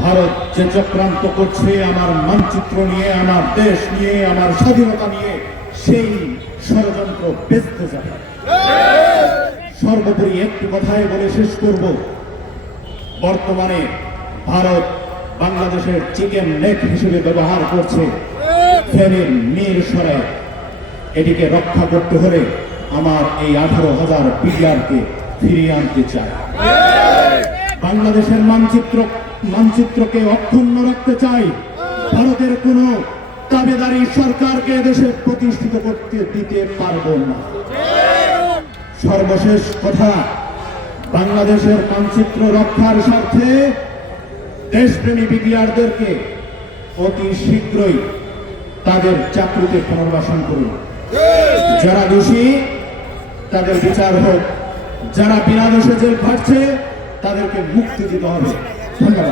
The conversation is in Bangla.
ভারত যে চক্রান্ত করছে, আমার মানচিত্র নিয়ে, আমার দেশ নিয়ে, আমার স্বাধীনতা নিয়ে, সেই ষড়যন্ত্র বেঁচতে যাবে। সর্বোপরি একটি কথাই বলে শেষ করব। বর্তমানে ভারত বাংলাদেশের চিকেন নেক হিসেবে ব্যবহার করছে। ফেনীর নীল সরে। এটিকে রক্ষা করতে হলে আমার এই আঠারো হাজার বিডিআরকে ফিরিয়ে আনতে চাই। বাংলাদেশের মানচিত্র মানচিত্রকে অক্ষুণ্ণ রাখতে চাই। ভারতের কোন দাবেদারি সরকারকে দেশে প্রতিষ্ঠিত করতে দিতে পারব না। সর্বশেষ কথা, বাংলাদেশের মানচিত্র রক্ষার স্বার্থে দেশপ্রেমী বিডিআরদেরকে অতি শীঘ্রই তাদের চাকরিতে পুনর্বাসন করুন। যারা দোষী, তাদের বিচার হোক। যারা বিনা দোষে জেল খাটছে, তাদেরকে মুক্তি দিতে হবে। ধন্যবাদ।